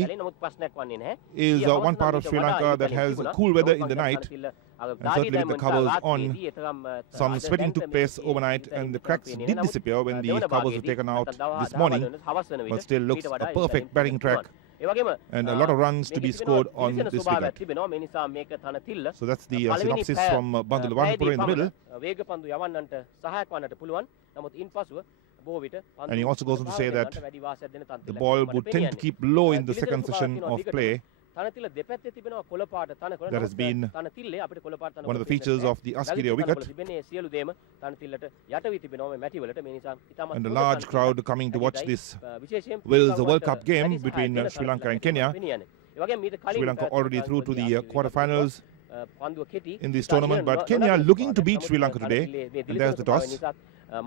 Kandy is one part of Sri Lanka that has cool weather in the night. And certainly with the covers on, some sweating took place overnight and the cracks did disappear when the covers were taken out this morning. But still looks a perfect batting track. And a lot of runs to be scored on this wicket. So that's the synopsis from Bandula Wanpura in the middle. And he also goes on to say that the ball would tend to keep low in the second session of play. That has been one of the features of the Askiria wicket. And a large crowd coming to watch this Wills World Cup game between Sri Lanka and Kenya. Sri Lanka already through to the quarterfinals in this tournament, but Kenya looking to beat Sri Lanka today. And there's the toss. And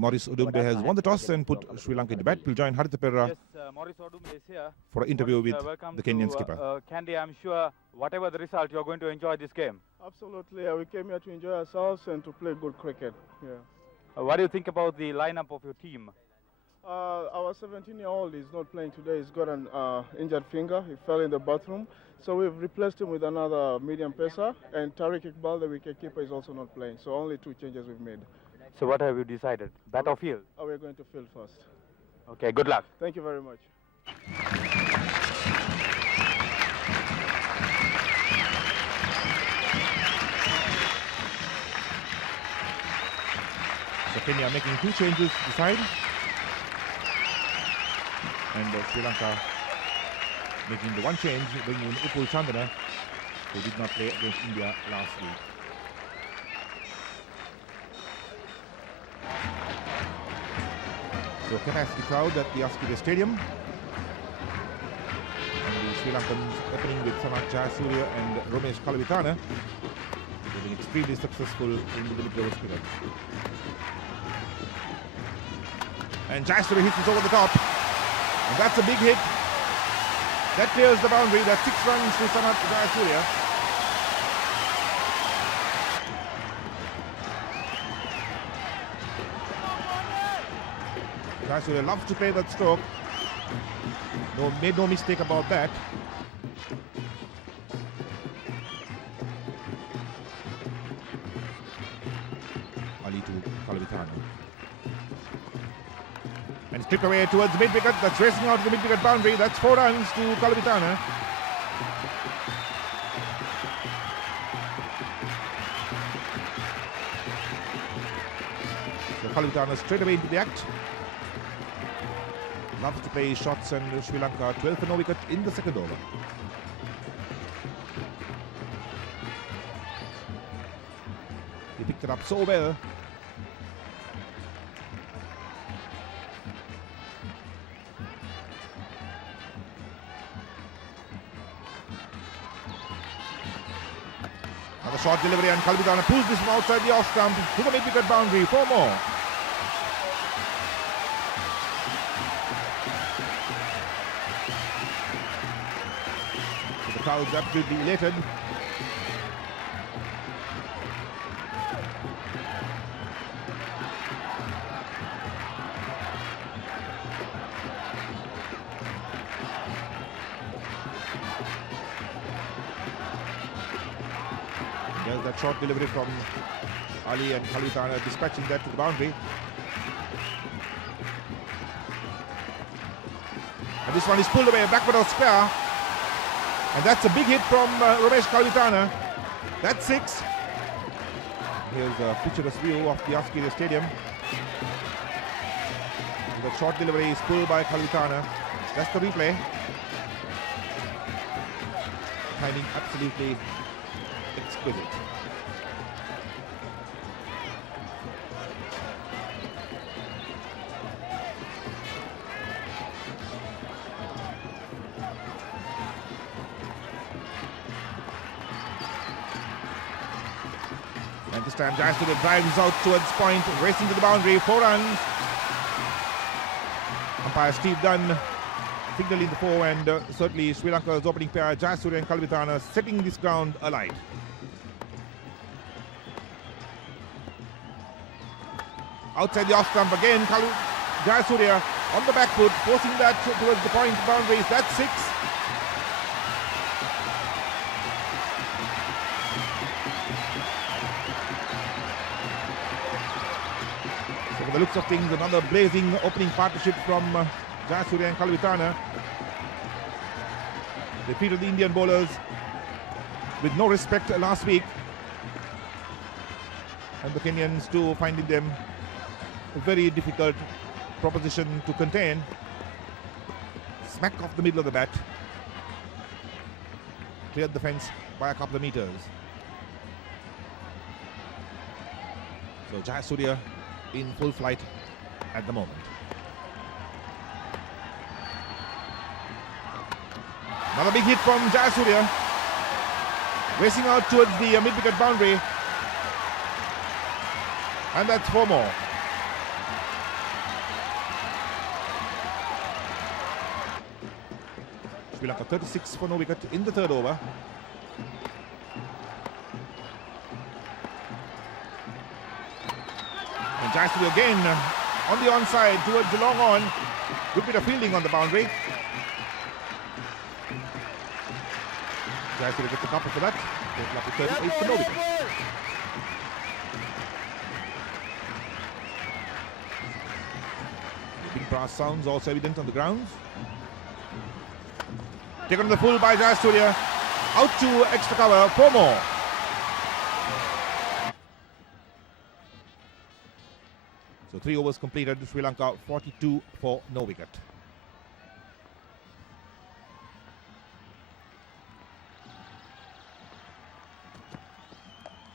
Maurice Udumbe has won the toss and put Sri Lanka into bat. We'll join Haritha Perera for an interview with the Kenyan skipper. Kandy, I'm sure whatever the result, you're going to enjoy this game. Absolutely. We came here to enjoy ourselves and to play good cricket. What do you think about the lineup of your team? Our 17-year-old is not playing today. He's got an injured finger. He fell in the bathroom. So we've replaced him with another medium pacer. And Tariq Iqbal, the wicketkeeper, is also not playing. So only 2 changes we've made. So what have you decided? Bat or field? We're going to field first. Okay, good luck. Thank you very much. So Kenya making 2 changes to the side. And Sri Lanka making the 1 change, bringing in Upul Chandana, who did not play against India last week. So capacity crowd at the Askiria Stadium. And the Sri Lankans opening with Sanath Jayasuriya and Romesh Kalavitana. They've been extremely successful in the middle overs cricket. And Jayasuriya hits this over the top. And that's a big hit. That clears the boundary. That's 6 runs to Sanath Jayasuriya. Jayasuriya loves to play that stroke. Made no mistake about that. Ali to Kalavitana. And stripped away towards the mid-wicket. That's racing out to the mid-wicket boundary. That's 4 runs to Kalavitana. So Kalavitana straight away into the act. Loves to play shots, and Sri Lanka 12 for no wicket in the second over. He picked it up so well. Another short delivery, and Kalavitana pulls this from outside the off stump to the mid-wicket boundary. 4 more. So the crowd's absolutely elated. There's that short delivery from Ali, and Kalavitana dispatching that to the boundary. And this one is pulled away, backward or square. And that's a big hit from Romesh Kalavitana. That's 6. Here's a picturesque view of the Askiria Stadium. The short delivery is pulled by Kalavitana. That's the replay. Timing absolutely exquisite. And this time Jayasuriya drives out towards point, racing to the boundary, 4 runs. Umpire Steve Dunn signaling the 4, and certainly Sri Lanka's opening pair, Jayasuriya and Kalavitana, setting this ground alight. Outside the off stump again, Jayasuriya on the back foot, forcing that towards the point boundaries. That's 6. So for the looks of things, another blazing opening partnership from Jayasuriya and Kalavitana. They treated the Indian bowlers with no respect last week, and the Kenyans too finding them a very difficult proposition to contain. Smack off the middle of the bat, cleared the fence by a couple of meters. So Jayasuriya in full flight at the moment. Another big hit from Jayasuriya, racing out towards the mid-wicket boundary, and that's 4 more. Sri Lanka 36 for no wicket in the 3rd over. And Jayasuriya again on the onside towards the long on. Good bit of fielding on the boundary. Jayasuriya gets a couple for that. Total up to 38 for no wicket. Big brass sounds also evident on the grounds. Taken to the full by Jayasuriya. Out to extra cover, 4 more. So 3 overs completed. Sri Lanka 42 for no wicket.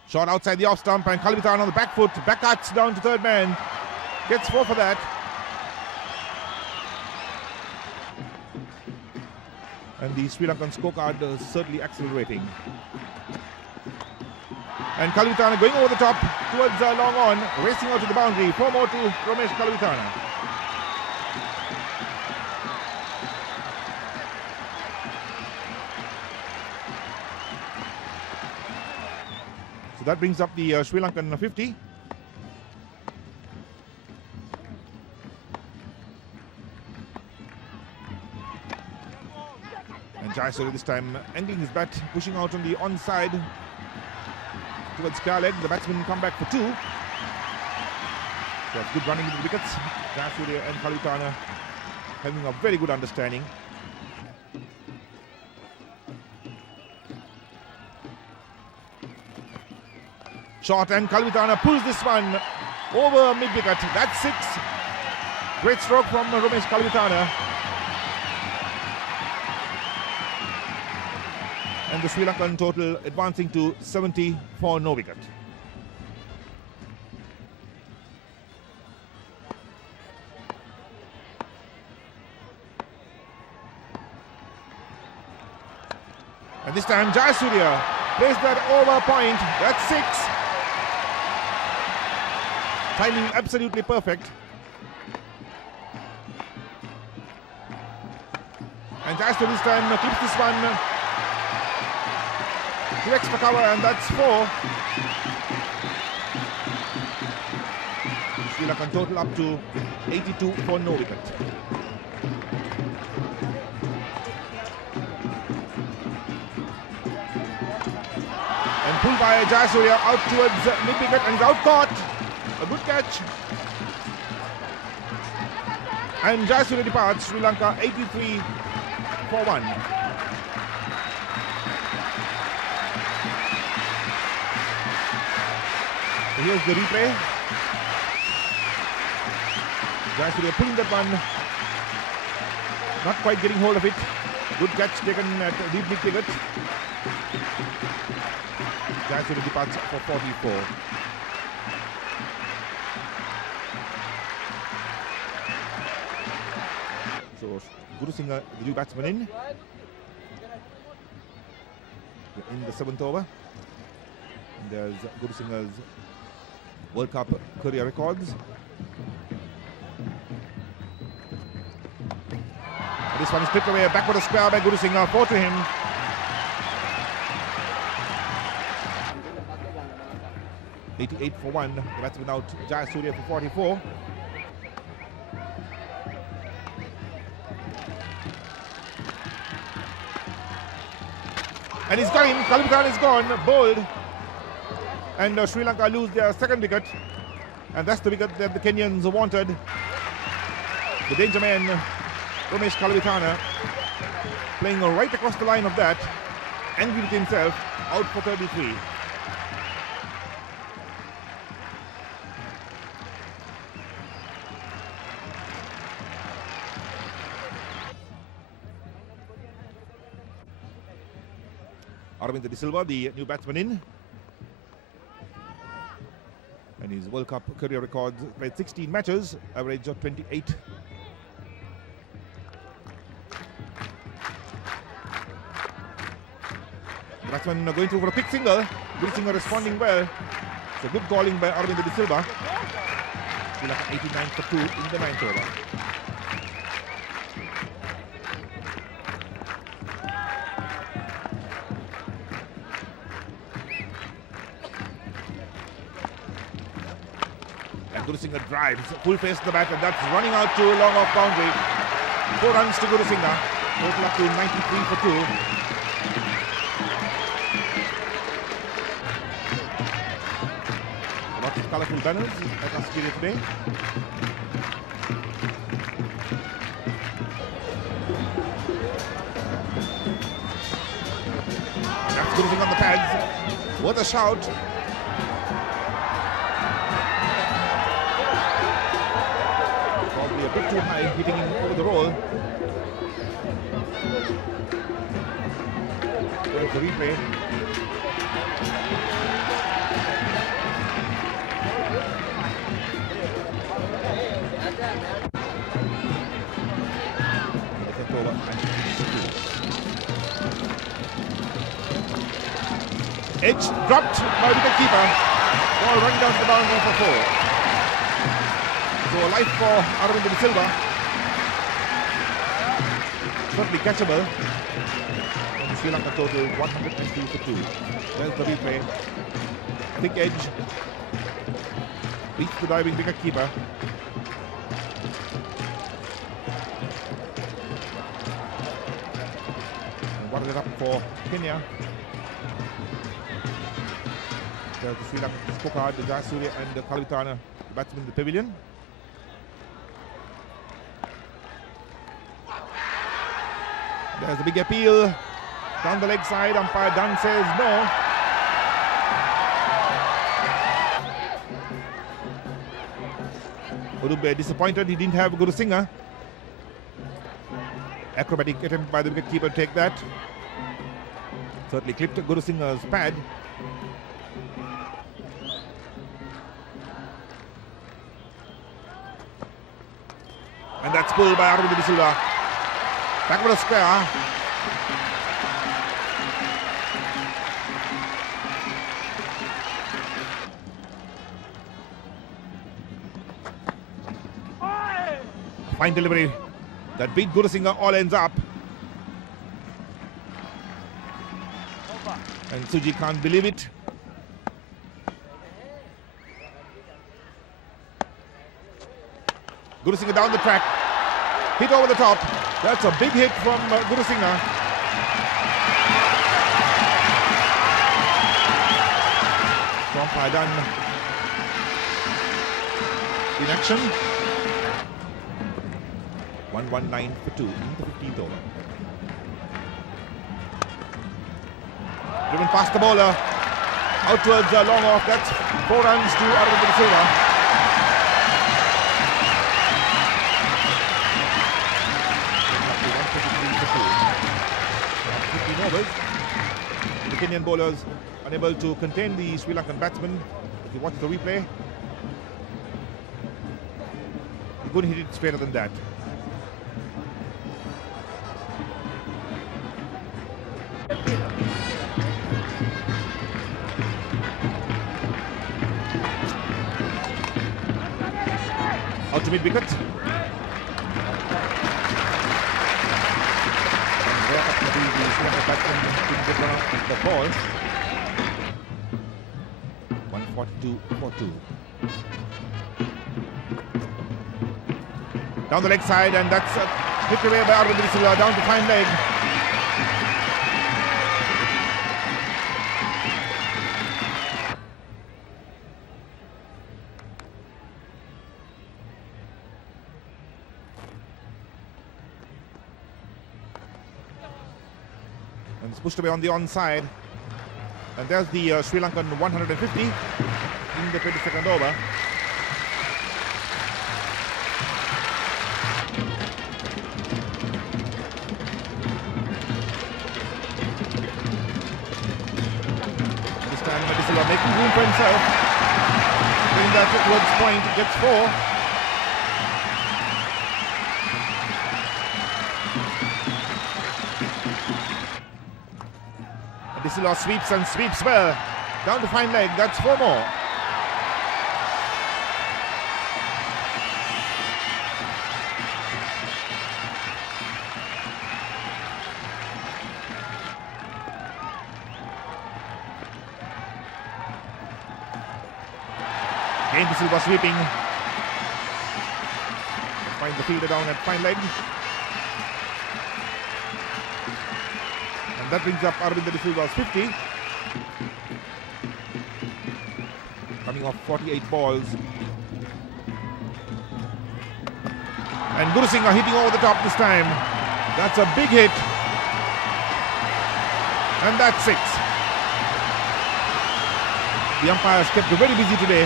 Shot outside the off stump, and Kalavitana on the back foot. Back cuts down to 3rd man. Gets 4 for that. And the Sri Lankan scorecard certainly accelerating. And Kalavitana going over the top towards long on, racing out to the boundary. 4 more to Romesh Kalavitana. So that brings up the Sri Lankan 50. And Jayasuriya this time angling his bat, pushing out on the onside towards square leg. The batsmen come back for 2. So that's good running into the wickets. Jayasuriya and Kalavitana having a very good understanding. Shot, and Kalavitana pulls this one over mid-wicket. That's 6. Great stroke from Romesh Kalavitana. And the Sri Lankan total advancing to 70 for no wicket. And this time Jayasuriya plays that over point. That's 6. Timing absolutely perfect. And Jayasuriya this time keeps this one to extra cover, and that's 4. Sri Lankan total up to 82 for no wicket. And pulled by Jayasuriya out towards mid-wicket, and he's out caught. A good catch. And Jayasuriya departs. Sri Lanka 83 for 1. So here's the replay. Jayasuriya pulling that one. Not quite getting hold of it. Good catch taken at deep mid-wicket. Jayasuriya departs for 44. So Guru Singh, the new batsman in the 7th over. And there's Guru Singh's World Cup career records. And this one is stripped away, backward a square by Guru Singh, 4 to him. 88 for 1. The batsman out, Jayasuriya for 44. And he's got him. Kalabitana is gone, bowled. And Sri Lanka lose their second wicket. And that's the wicket that the Kenyans wanted. The danger man, Ramesh Kalabitana, playing right across the line of that. Angry with himself, out for 33. Aravind De Silva, the new batsman in. And his World Cup career records, played 16 matches, average of 28. The batsman going through for a quick single. Good single responding well. So good calling by Aravind De Silva. Sri Lanka 89 for 2 in the 9th over. Gurusingha drives, full face to the bat, and that's running out to a long off boundary. 4 runs to Gurusingha, total up to 93 for 2. Lots of colourful banners at Australia today. And that's Gurusingha on the pads. What a shout. A bit too high, hitting him over the roll. There's the replay. Edge dropped by the keeper. Ball running down to the boundary for 4. So a life for Aravind De Silva. Certainly catchable. And Sri Lanka total 102 for 2. There's the replay. Thick edge. Beats the diving wicket keeper. And wadded it up for Kenya. There's the Sri Lanka scorecard, the Jayasuriya and the Kalabitana, the batsman in the pavilion. There's a big appeal down the leg side. Umpire Dunn says no. Udumbe disappointed he didn't have Gurusingha. Acrobatic attempt by the wicketkeeper to take that. Certainly clipped Gurusingha's pad. And that's pulled by Aravind De Silva. Backward square. Fine delivery that beat Gurusingha, all ends up. And Suji can't believe it. Gurusingha down the track, hit over the top. That's a big hit from Gurusingha. Umpire done in action. 119 for 2 in the 15th over. Driven past the bowler, out towards long off. That's 4 runs to Aravind De Silva. The Kenyan bowlers unable to contain the Sri Lankan batsman. If you watch the replay, he couldn't hit it straighter than that. Out to mid-wicket. The ball. 140 42-42. Down the leg side, and that's hit away by Arvind De Silva, down to fine leg. And it's pushed away on the onside. And there's the Sri Lankan 150 in the 22nd over. This time De Silva making room for himself. Bring that towards point, gets 4. De Silva sweeps and sweeps well. Down to fine leg, that's 4 more. Again De Silva sweeping. Finds the fielder down at fine leg. That brings up Arvind De Silva's 50. Coming off 48 balls. And Gurusingha hitting over the top this time. That's a big hit. And that's 6. The umpires kept very busy today,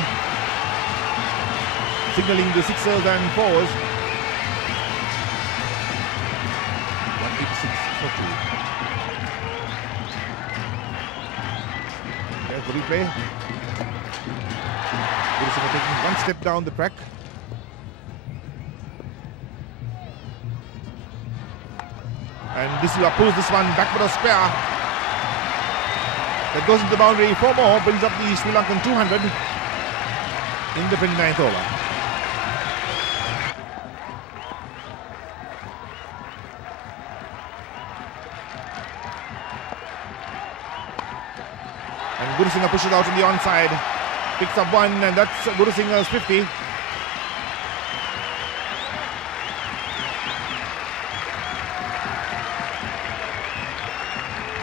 signaling the 6ers and 4s. 186 for 2. There's the replay. Gurusingha taking one step down the track. And De Silva pulls this one back for a spare. That goes into the boundary. 4 more brings up the Sri Lankan 200 in the 29th over. Gurusingha pushes out on the onside, picks up 1, and that's Gurusingha's 50.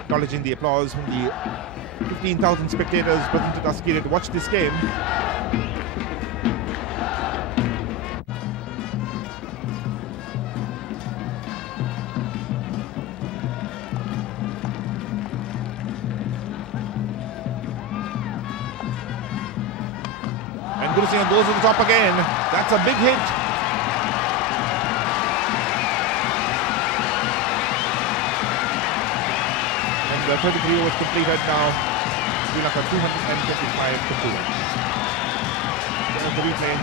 Acknowledging the applause from the 15,000 spectators present at Askiri to watch this game. Gurusingha goes to the top again. That's a big hit. And the 33 overs completed now. Sri Lanka 225 to 2. There's the replay.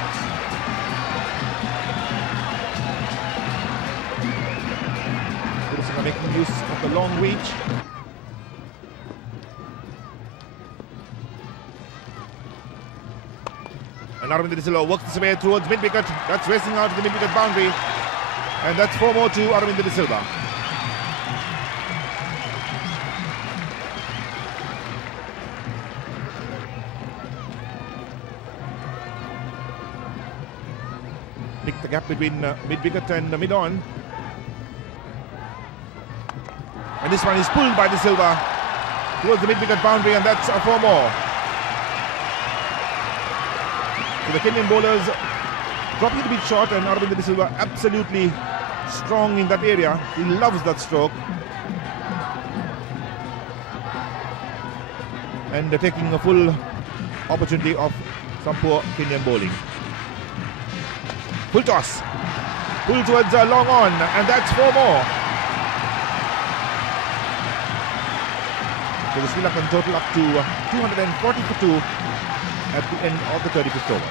Gurusingha making use of the long reach. And Arvind De Silva works his way towards mid-wicket. That's racing out to the mid-wicket boundary. And that's 4 more to Arvind De Silva. Pick the gap between mid-wicket and mid-on. And this one is pulled by De Silva towards the mid-wicket boundary, and that's 4 more. So the Kenyan bowlers dropping a bit short, and Arvind De Silva absolutely strong in that area. He loves that stroke. And taking a full opportunity of some poor Kenyan bowling. Full toss. Pull towards a long on, and that's 4 more. So the Sri Lankan total up to 240 for 2 at the end of the 35th over.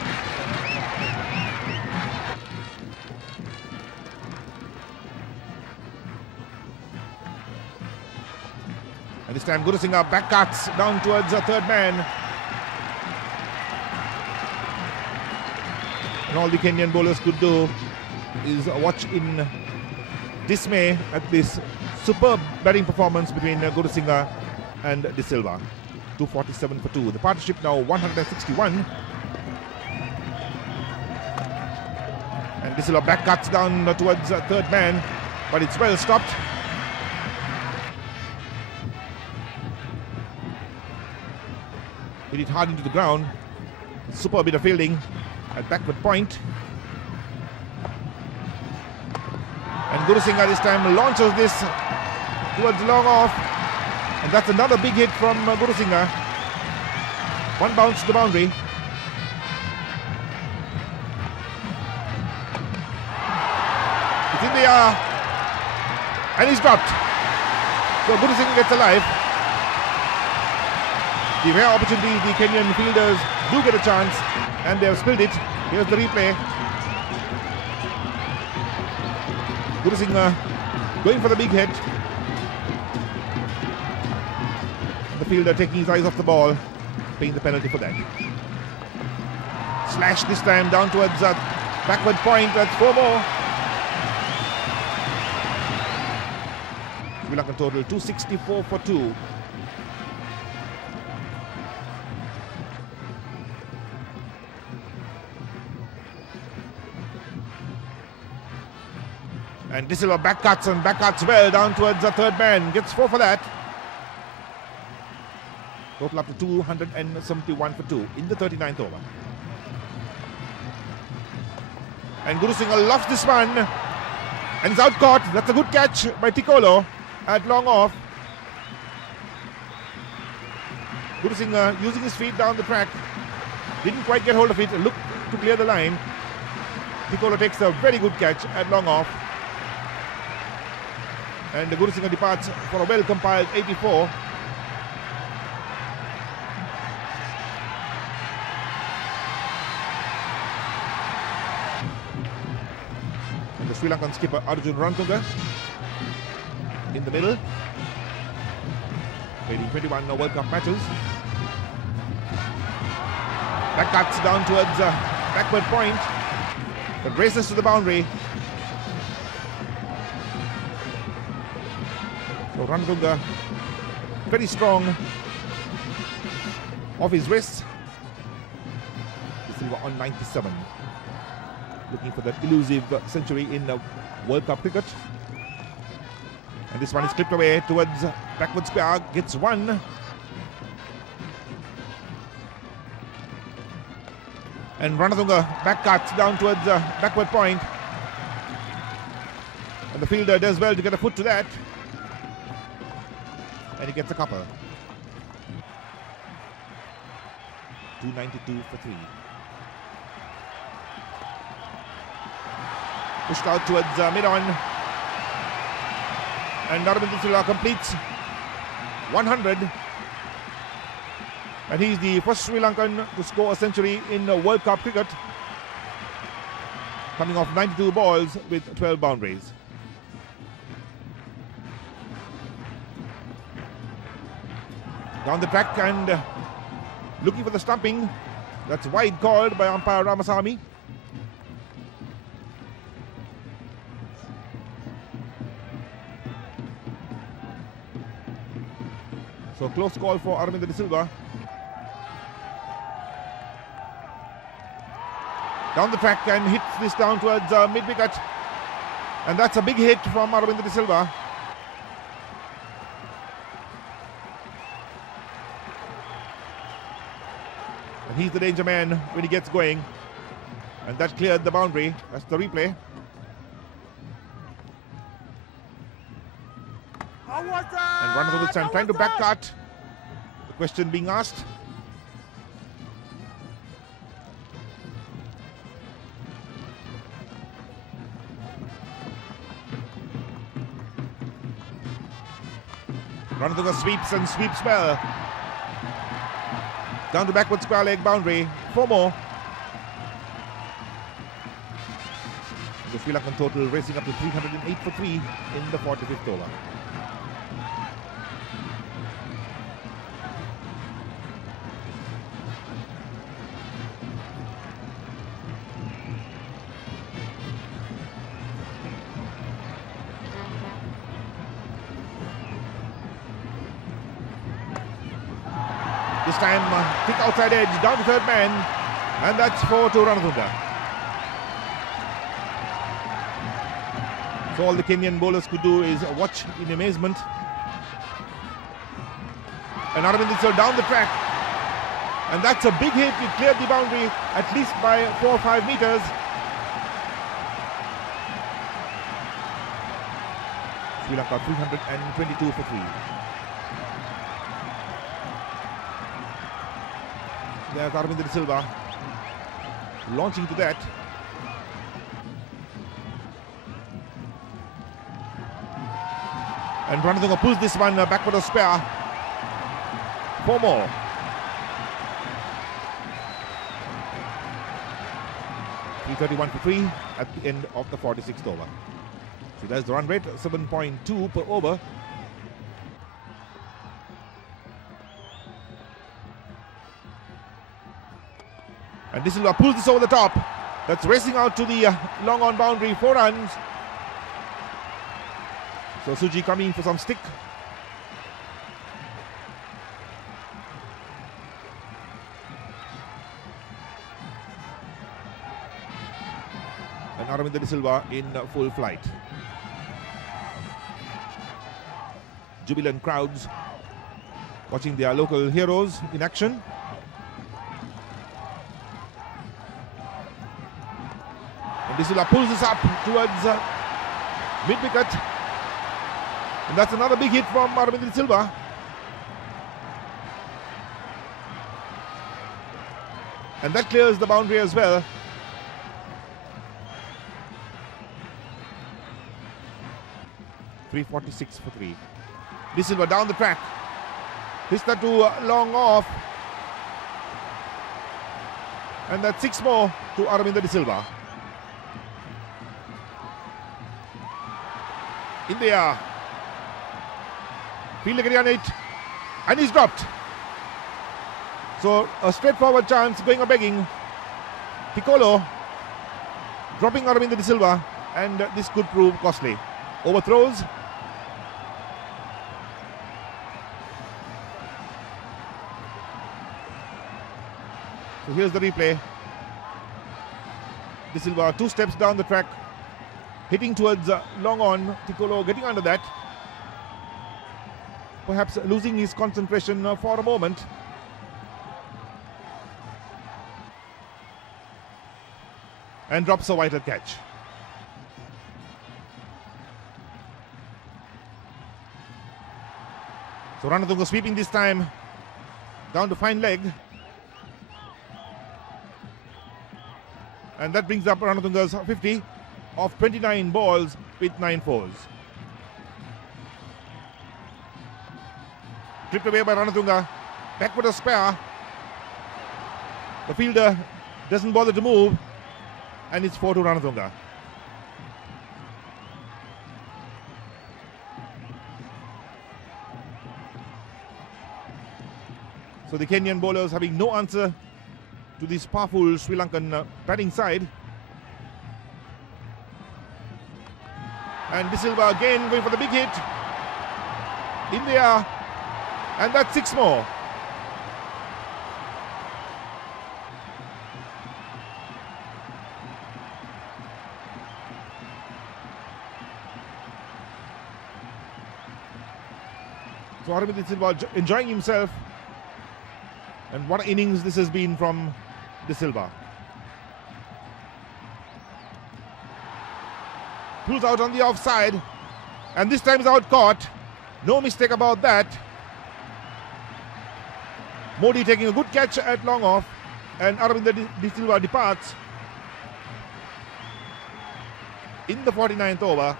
And this time Gurusingha back cuts down towards the third man. And all the Kenyan bowlers could do is watch in dismay at this superb batting performance between Gurusingha and De Silva. 247 for 2. The partnership now 161. And this is a back cuts down towards third man, but it's well stopped. Hit it hard into the ground. Super bit of fielding at backward point. And Guru Singha this time launches this towards long off. And that's another big hit from Guru Singha. One bounce to the boundary. It's in the air. And he's dropped. So Guru Singha gets alive. The rare opportunity, the Kenyan fielders do get a chance, and they have spilled it. Here's the replay. Guru Singha going for the big hit. The fielder taking his eyes off the ball, paying the penalty for that. Slash this time down towards backward point. That's 4 more. Sri Lanka total 264 for 2. And this is a back cuts well down towards the third man. Gets 4 for that. Total up to 271 for 2 in the 39th over. And Guru Singha lofts this one. And it's out caught. That's a good catch by Tikolo at long off. Guru Singha using his feet down the track. Didn't quite get hold of it. Looked to clear the line. Tikolo takes a very good catch at long off. And Guru Singha departs for a well-compiled 84. And the Sri Lankan skipper Arjun Rantunga in the middle. Playing 21 World Cup matches. That cuts down towards backward point. But races to the boundary. So Rantunga very strong off his wrist. Silva on 97. Looking for that elusive century in World Cup cricket. And this one is clipped away towards backward square. Gets 1. And Rantunga back cuts down towards backward point. And the fielder does well to get a foot to that. And he gets a couple. 292 for 3. Pushed out towards mid-on. And Narendra Silla completes 100. And he's the first Sri Lankan to score a century in World Cup cricket. Coming off 92 balls with 12 boundaries. Down the track and looking for the stumping. That's wide called by umpire Ramasamy. So close call for Aravinda De Silva. Down the track and hits this down towards mid-wicket. And that's a big hit from Aravinda De Silva. And he's the danger man when he gets going. And that cleared the boundary. That's the replay. And runners of this time trying to back cut. The question being asked. Rantunga sweeps and sweeps well. Down to backward square leg boundary. 4 more. The Sri Lankan total racing up to 308 for 3 in the 45th over. This time, thick outside edge, down to third man, and that's 4 to Ranatunga. So all the Kenyan bowlers could do is watch in amazement. And Aravind is down the track, and that's a big hit. It cleared the boundary at least by 4 or 5 meters. Sri Lanka 322 for 3. There's Aravind De Silva launching to that. And Ranatunga pulls this one backward of spare. 4 more. .331 for 3 at the end of the 46th over. So that's the run rate, 7.2 per over. And De Silva pulls this over the top. That's racing out to the long on boundary, 4 runs. So Suji coming in for some stick. And Aravind De Silva in full flight. Jubilant crowds watching their local heroes in action. And De Silva pulls this up towards mid-wicket. And that's another big hit from Aravind De Silva. And that clears the boundary as well. .346 for 3. De Silva down the track. Hits that to long off. And that's 6 more to Aravind De Silva. In the air. Fielder getting on it. And he's dropped. So a straightforward chance going a begging. Piccolo dropping Aravind De Silva. And this could prove costly. Overthrows. So here's the replay. De Silva 2 steps down the track, hitting towards long on. Piccolo getting under that. Perhaps losing his concentration for a moment. And drops a vital catch. So Ranatunga sweeping this time down to fine leg. And that brings up Ranatunga's 50 of 29 balls with 9 fours. Tripped away by Ranatunga. Backward a spare. The fielder doesn't bother to move. And it's 4 to Ranatunga. So the Kenyan bowlers having no answer to this powerful Sri Lankan batting side. And De Silva again going for the big hit. In the air. And that's 6 more. So Aravind De Silva enjoying himself. And what innings this has been from De Silva. Pulls out on the offside. And this time is out caught. No mistake about that. Modi taking a good catch at long off. And Aravind De Silva departs in the 49th over.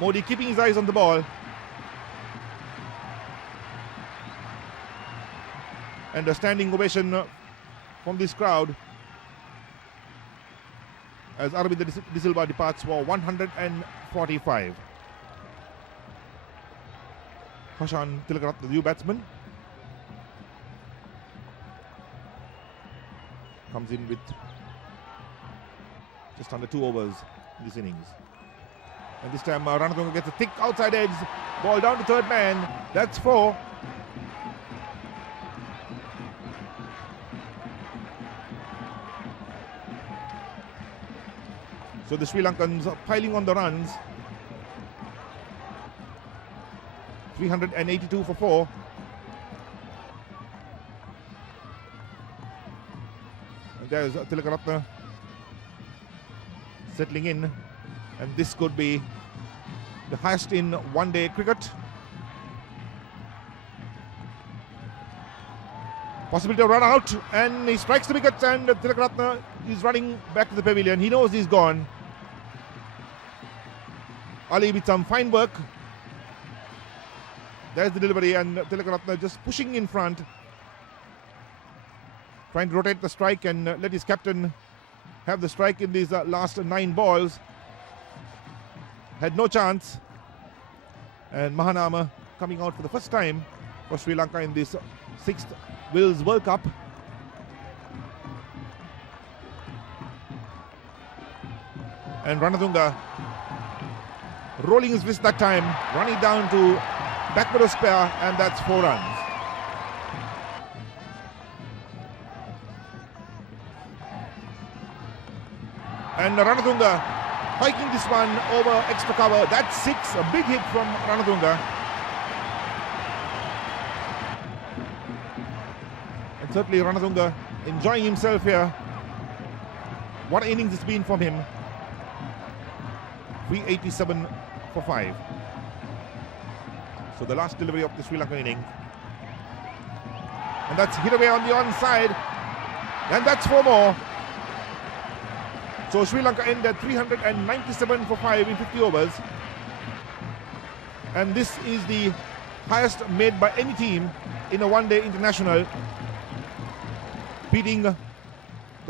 Modi keeping his eyes on the ball. And a standing ovation from this crowd as Aravind De Silva departs for 145. Hashan Tilakarat, the new batsman, comes in with just under 2 overs in this innings. And this time Ranatunga gets a thick outside edge. Ball down to third man. That's 4. So the Sri Lankans are piling on the runs. 382 for 4. And there's Tilakaratne settling in. And this could be the highest in one-day cricket. Possibility of run out, and he strikes the wickets, and Tilakaratne is running back to the pavilion. He knows he's gone. Ali with some fine work. There's the delivery, and Tilakaratne just pushing in front, trying to rotate the strike and let his captain have the strike in these last 9 balls. Had no chance, and Mahanama coming out for the first time for Sri Lanka in this 6th Wills World Cup. And Ranatunga rolling his wrist that time, running down to backward spare, and that's 4 runs. And Ranatunga hiking this one over extra cover. That's 6, a big hit from Ranatunga. And certainly Ranatunga enjoying himself here. What innings it's been from him. 387 for 5. So the last delivery of the Sri Lankan inning. And that's hit away on the onside. And that's 4 more. So Sri Lanka ended 397 for 5 in 50 overs. And this is the highest made by any team in a one-day international, beating the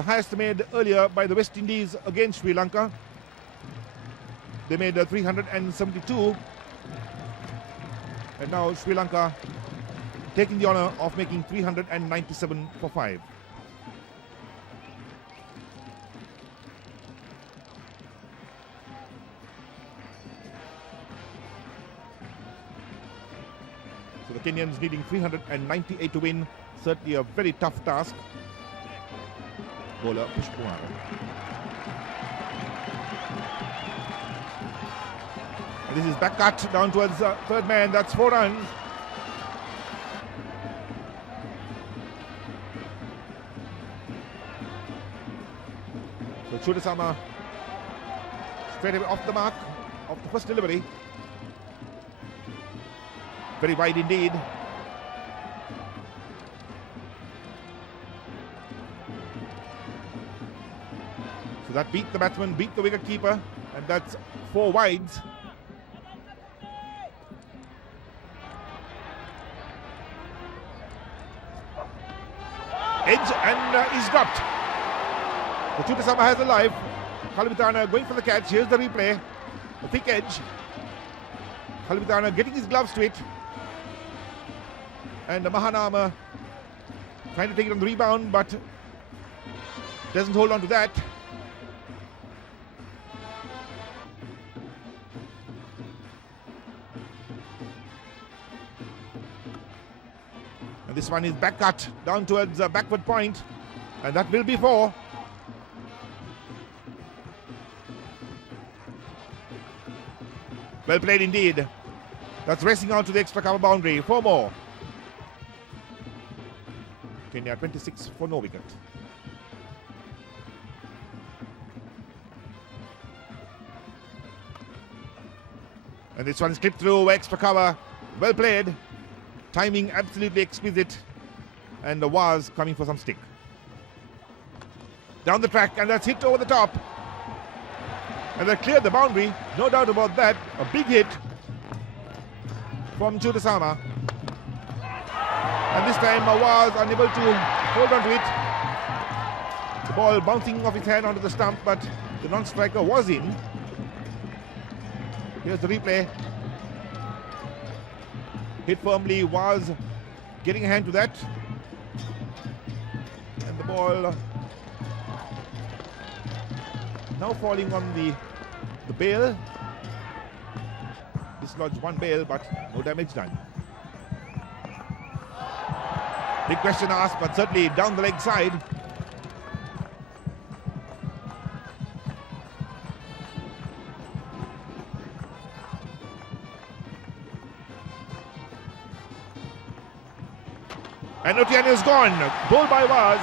highest made earlier by the West Indies against Sri Lanka. They made 372. And now Sri Lanka taking the honor of making 397 for 5. So the Kenyans needing 398 to win. Certainly a very tough task. Bowler Pushpumar. This is back cut down towards third man. That's 4 runs. So Chudasama straight away off the mark of the first delivery. Very wide indeed. So that beat the batsman, beat the wicket keeper, and that's 4 wides. Edge and is dropped. The Chudasama has a life. Kalabitana going for the catch. Here's the replay. The thick edge. Kalabitana getting his gloves to it. And Mahanama trying to take it on the rebound, but doesn't hold on to that. And this one is back cut down towards the backward point, and that will be 4. Well played indeed. That's racing out to the extra cover boundary. 4 more. Kenya 26 for no wicket. And this one is clipped through extra cover. Well played. Timing absolutely exquisite. And the was coming for some stick. Down the track, and that's hit over the top. And they cleared the boundary, no doubt about that. A big hit from Chudasama. And this time was unable to hold on to it. The ball bouncing off his hand onto the stump, but the non-striker was in. Here's the replay. Hit firmly, was getting a hand to that. And the ball now falling on the bail. dislodged one bail, but no damage done. Big question asked, but certainly down the leg side. And Otiano is gone. Goal by Vaz.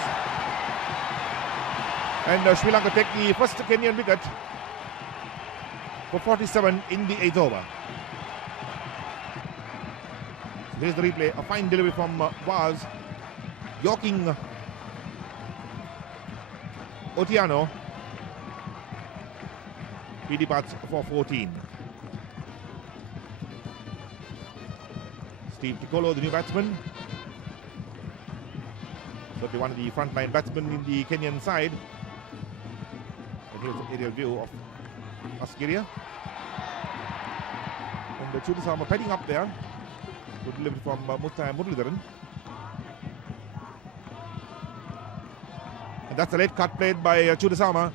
And Sri Lanka take the first Kenyan wicket for 47 in the 8th over. So here's the replay. A fine delivery from Vaz. Yorking Otiano. He departs for 14. Steve Tikolo, the new batsman. Certainly one of the frontline batsmen in the Kenyan side. And here's an aerial view of Askeria. And the Chudasama petting up there. Good delivery from Mutta Muralidharan. And that's a late cut played by Chudasama.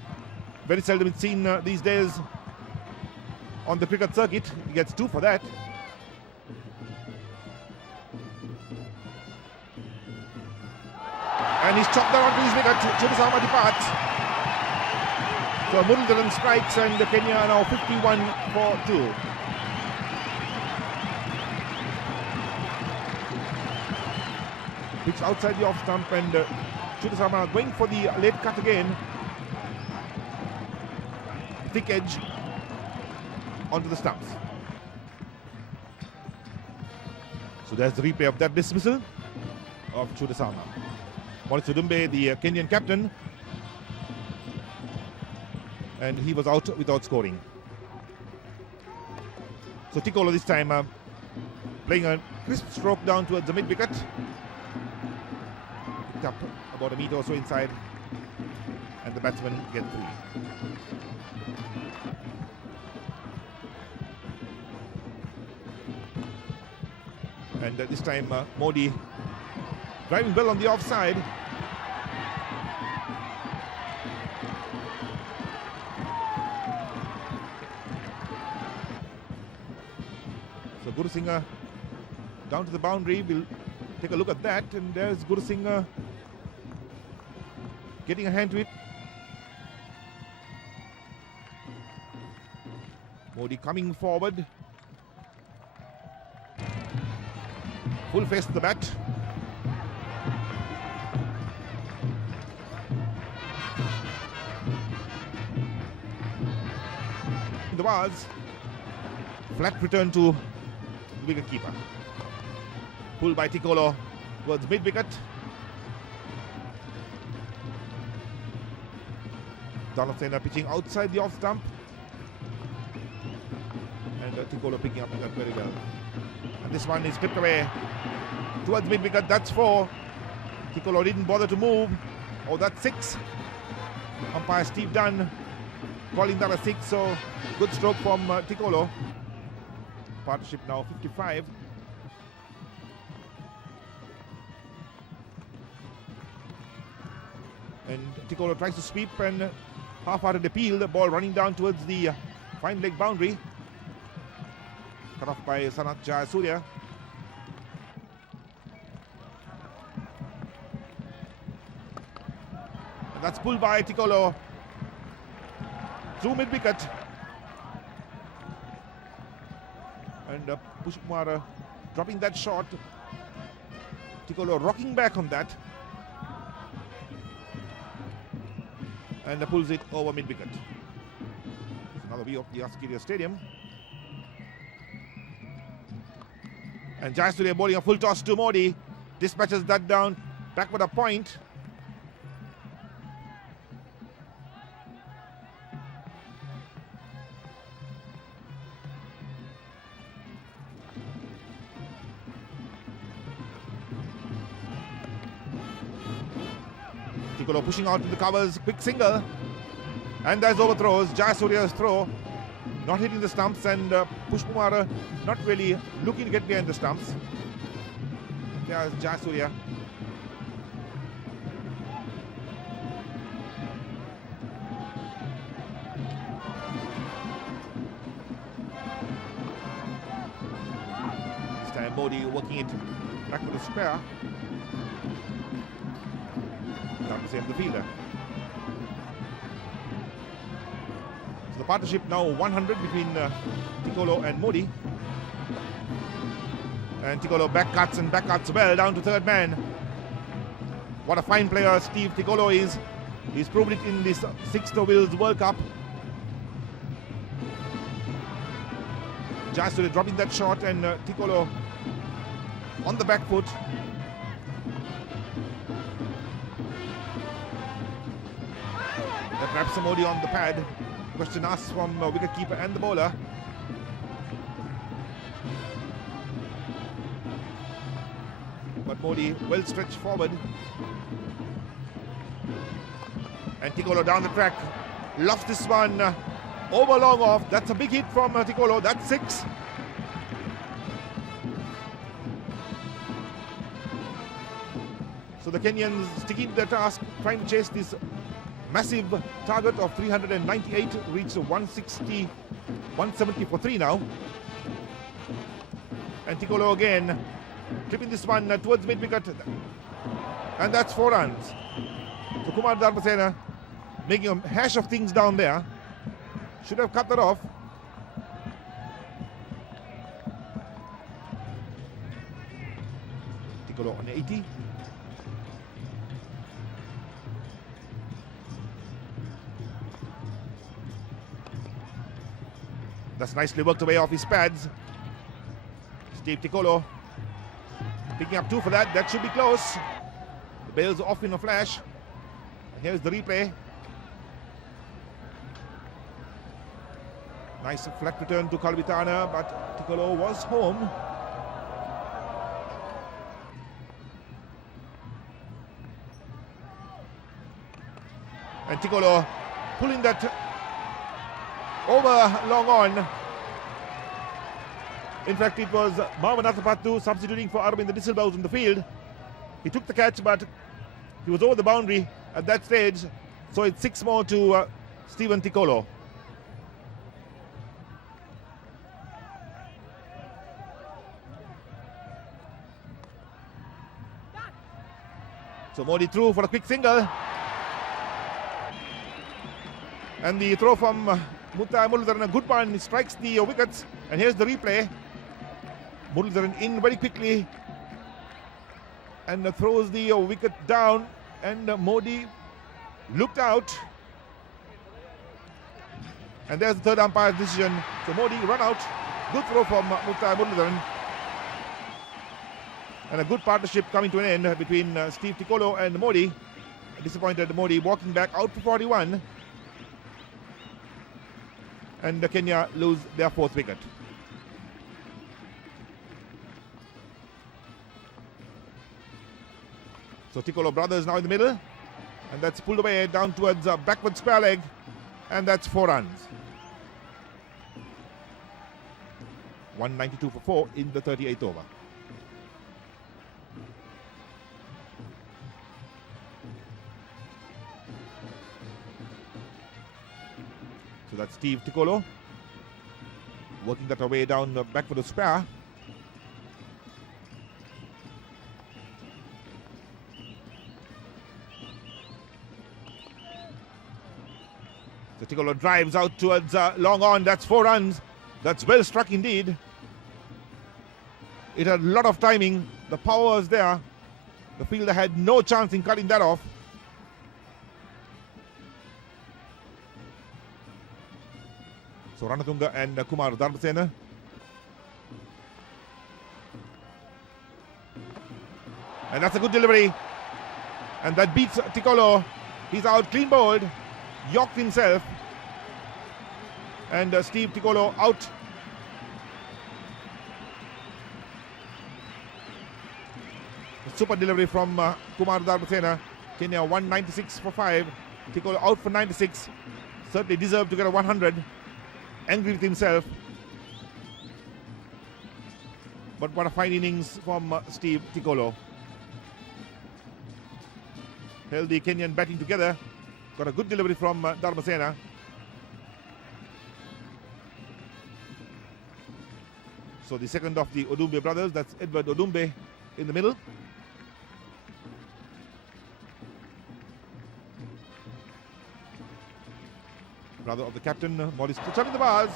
Very seldom it's seen these days on the cricket circuit. He gets 2 for that. And he's chopped that onto his wicket. Chudasama departs. So Muralidharan strikes and Kenya are now 51 for 2. Pitch outside the off stump and Chudasama going for the late cut again. Thick edge onto the stumps. So there's the replay of that dismissal of Chudasama. Maurice Udumbe, the Kenyan captain, and he was out without scoring. So Tikolo this time playing a crisp stroke down towards the mid-wicket. Picked up about a metre or so inside, and the batsman gets 3. And this time Modi driving well on the offside. So Guru Singh down to the boundary. We'll take a look at that. And there's Guru Singh getting a hand to it. Modi coming forward. Full face to the bat. The Vaz. Flat return to the wicket keeper. Pulled by Tikolo towards mid-wicket. Donaldson pitching outside the off stump. And Tikolo picking up that very well. And this one is clipped away towards mid-wicket. That's 4. Tikolo didn't bother to move. Oh, that's 6. Umpire Steve Dunn calling that a 6. So good stroke from Tikolo. Partnership now 55. And Tikolo tries to sweep and half-hearted appeal. The ball running down towards the fine leg boundary. Cut off by Sanat Jayasuriya. And that's pulled by Tikolo through mid-wicket. And Pushkumar dropping that shot. Tikolo rocking back on that. And pulls it over mid-wicket. Another view of the Askeria Stadium. And Jayasuriya bowling a full toss to Modi. Dispatches that down. Backward a point. Tikolo pushing out to the covers. Quick single. And there's overthrows. Jayasuriya's throw. Not hitting the stumps, and Pushkumar not really looking to get behind the stumps. There's Jayasuriya. Modi working it back to the square. Dharmasena the fielder. So the partnership now 100 between Tikolo and Modi. And Tikolo back cuts well down to third man. What a fine player Steve Tikolo is. He's proved it in this 6th Wheels World Cup. Just dropping that shot, and Tikolo on the back foot. That wraps Modi on the pad. Question asked from wicketkeeper and the bowler. But Modi well stretched forward. And Tikolo down the track. Loves this one. Over long off. That's a big hit from Tikolo. That's 6. So the Kenyans sticking to their task, trying to chase this massive target of 398, reached 160, 170 for 3 now. And Tikolo again, clipping this one towards mid-wicket. And that's 4 runs. So Kumar Dharmasena making a hash of things down there. Should have cut that off. Tikolo on 80. That's nicely worked away off his pads. Steve Tikolo picking up 2 for that. That should be close. The bails off in a flash. Here's the replay. Nice flat return to Kalvitana, but Tikolo was home. And Tikolo pulling that over long on. In fact, it was Bhavanatapattu substituting for Arvind Disselbaus in the field. He took the catch, but he was over the boundary at that stage. So it's 6 more to Stephen Tikolo. So Modi threw for a quick single. And the throw from Muttai Muralidharan, a good one, strikes the wickets. And here's the replay. Muralidharan in very quickly and throws the wicket down. And Modi looked out. And there's the third umpire's decision. So Modi run out. Good throw from Muttai Muralidharan. And a good partnership coming to an end between Steve Tikolo and Modi. Disappointed Modi walking back out for 41. And Kenya lose their 4th wicket. So Tikolo brothers now in the middle. And that's pulled away down towards backward square leg. And that's 4 runs. 192 for 4 in the 38th over. So that's Steve Tikolo working that away down the back for the square. So Tikolo drives out towards long on. That's 4 runs. That's well struck indeed. It had a lot of timing. The power was there. The fielder had no chance in cutting that off. So Ranatunga and Kumar Dharmasena. And that's a good delivery. And that beats Tikolo. He's out clean bowled. Yorked himself. And Steve Tikolo out. A super delivery from Kumar Dharmasena. Kenya 196 for 5. Tikolo out for 96. Certainly deserved to get a 100. Angry with himself. But what a fine innings from Steve Tikolo. Held the Kenyan batting together. Got a good delivery from Dharmasena. So the second of the Odumbe brothers, that's Edward Odumbe in the middle. Brother of the captain, Maurice in the bars.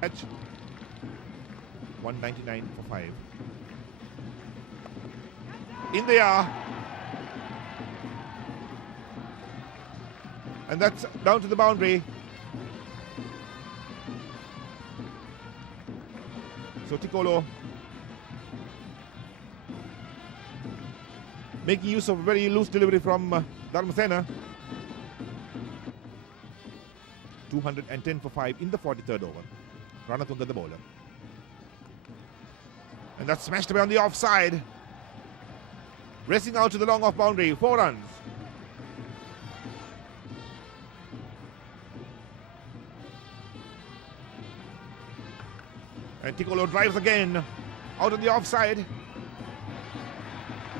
Catch. 199 for 5. In they are. And that's down to the boundary. So Tikolo making use of a very loose delivery from Dharmasena. 210 for 5 in the 43rd over. Ranatunga the bowler. And that's smashed away on the offside. Racing out to the long off boundary. 4 runs. And Tikolo drives again out of the offside.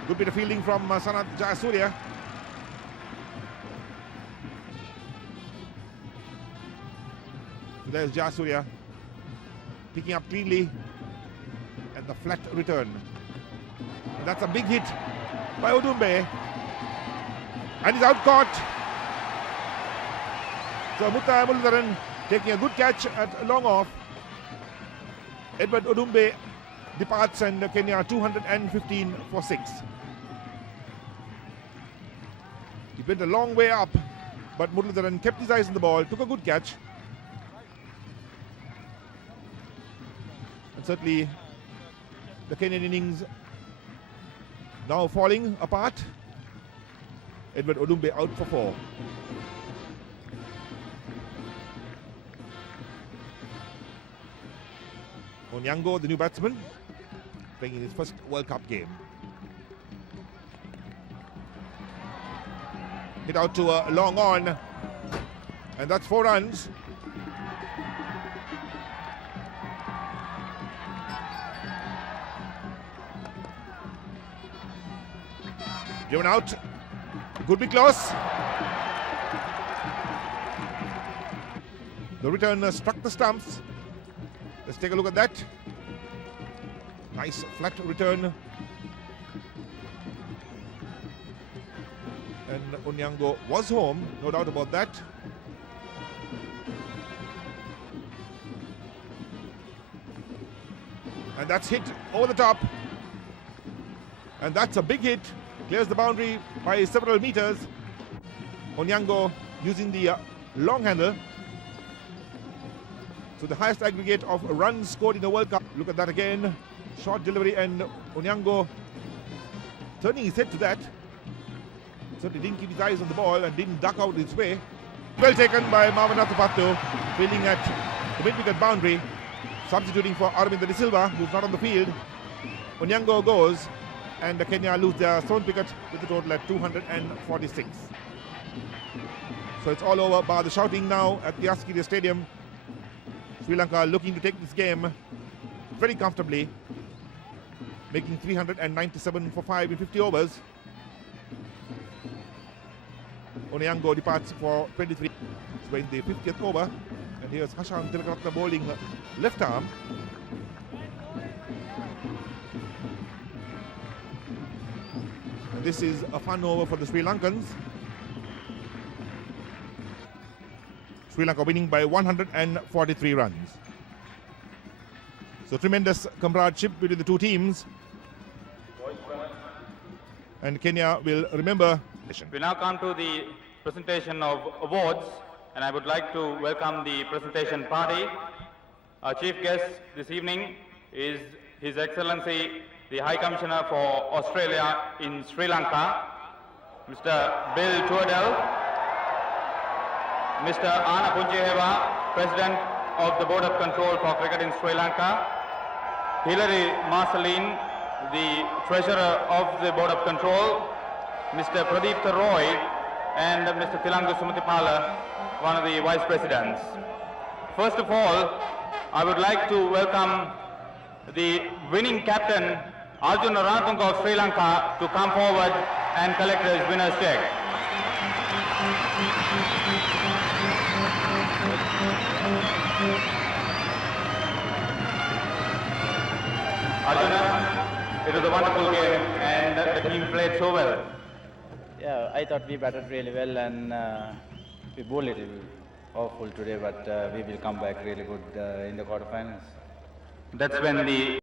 Good bit of fielding from Sanat Jayasuriya. There's Jayasuriya picking up cleanly and the flat return. And that's a big hit by Odumbe. And he's out caught. So Mutta Muldaran taking a good catch at long off. Edward Odumbe departs and Kenya 215 for 6. He went a long way up, but Muralidharan kept his eyes on the ball, took a good catch. And certainly the Kenyan innings now falling apart. Edward Odumbe out for 4. Onyango, the new batsman, playing in his first World Cup game. Hit out to a long on, and that's 4 runs. Driven out, could be close. The return struck the stumps. Let's take a look at that. Nice flat return. And Onyango was home, no doubt about that. And that's hit over the top. And that's a big hit. Clears the boundary by several meters. Onyango using the long handle. So the highest aggregate of runs scored in the World Cup. Look at that again. Short delivery and Onyango turning his head to that. Certainly didn't keep his eyes on the ball and didn't duck out his way. Well taken by Mavanatapattu, fielding at the mid-wicket boundary, substituting for Aravinda De Silva, who's not on the field. Onyango goes, and Kenya lose their stone wicket with a total at 246. So it's all over, bar the shouting now at the Askiri Stadium. Sri Lanka looking to take this game very comfortably, making 397 for 5 in 50 overs. Onyango departs for 23. So in the 50th over, and here's Hashan Tilakaratna bowling left arm. And this is a fun over for the Sri Lankans. Sri Lanka winning by 143 runs. So tremendous comradeship between the two teams. And Kenya will remember. We now come to the presentation of awards, and I would like to welcome the presentation party. Our chief guest this evening is His Excellency the High Commissioner for Australia in Sri Lanka, Mr. Bill Tuadel, Mr. Anna Punjeheva, President of the Board of Control for Cricket in Sri Lanka, Hilary Marceline, the Treasurer of the Board of Control, Mr. Pradeep Roy, and Mr. Thilangu Sumatipala, one of the Vice Presidents. First of all, I would like to welcome the winning captain, Arjun Ranatunga of Sri Lanka, to come forward and collect his winner's check. Arjuna, it was a wonderful game and the team played so well. Yeah, I thought we batted really well and we bowled a little awful today, but we will come back really good in the quarterfinals. That's when the